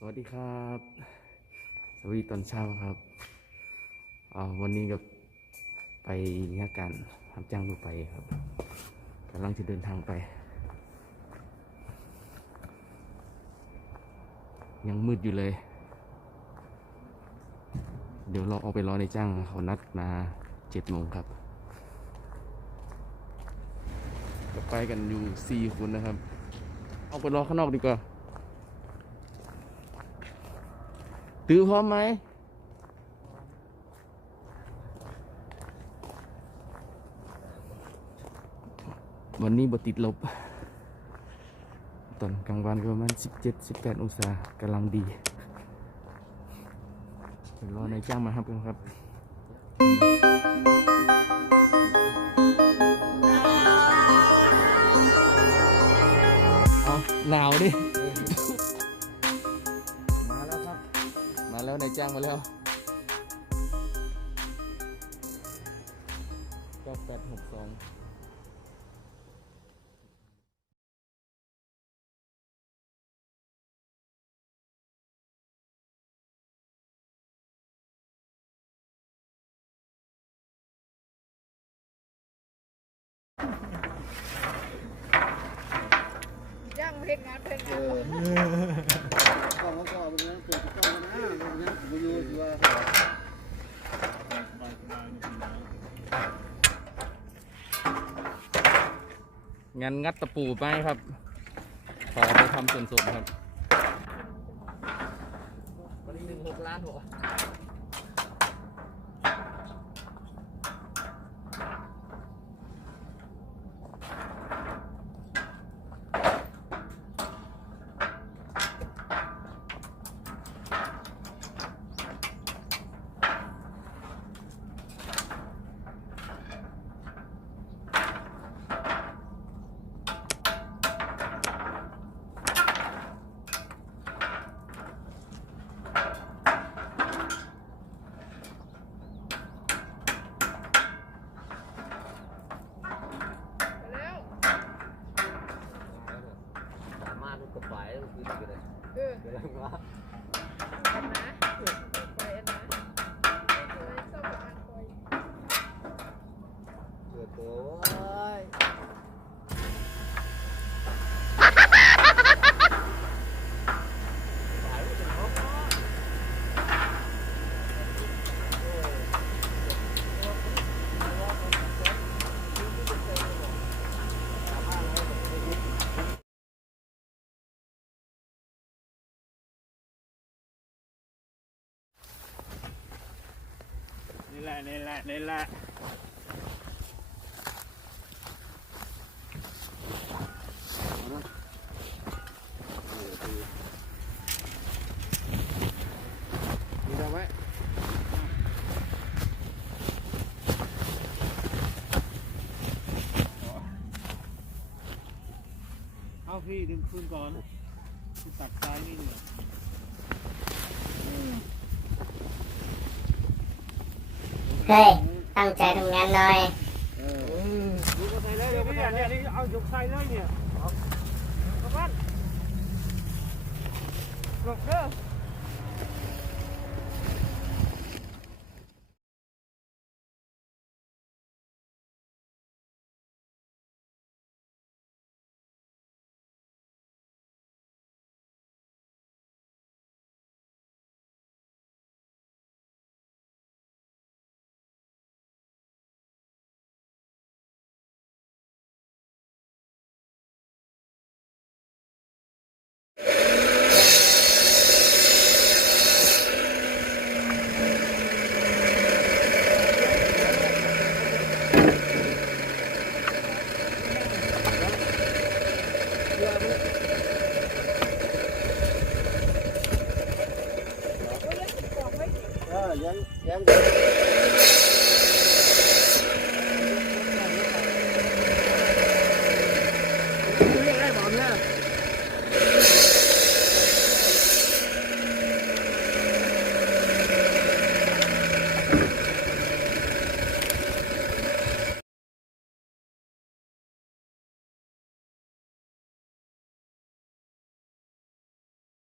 สวัสดีครับ สวัสดีตอนเช้าครับวันนี้กับไปเนี่ยการทำจ้างดูไปครับกำลังจะเดินทางไป ยังมืดอยู่เลย เดี๋ยวเราเอาไปรอในจ้างเขานัดมาเจ็ดโมงครับก็ไปกันอยู่สี่คนนะครับ เอาไปรอข้างนอกดีกว่า ตือพร้อมไหมวันนี้บติดลบ ตอนกลางวันก็ประมาณ17 18องศากำลังดีเดี๋ยวรอนายจ้างมาครับกันครับเอาหนาวดิาแล้วนายจ้างมาแล้วเก้าแปดหกสองจ้างเพ็นงานเพ็นงานกล้องก็เป็นนั้นเปิดกล้องนะเป็นนั้ นผมอยู่อยู่ว่างานงัดตะปูไปครับ ขอไปทำส่วนๆครับวันนี้หนึ่งหกล้านหัว สามารถ กฎหมายคือดีเลยเออ เดี๋ยวนะ กันนะเคยชอบกับอันคอย เกิดตัว นี่แหละนี่แหละมีได้ไหมเอาพี่ดึงคืนก่อนตัดซ้ายนี่เนี่ย เฮ้ย ตั้งใจทำงานหน่อยเออดูก็ใส่เลยเดี๋ยวพี่เนี่ยนี่เอายกใส่เลยเนี่ย yang yang yang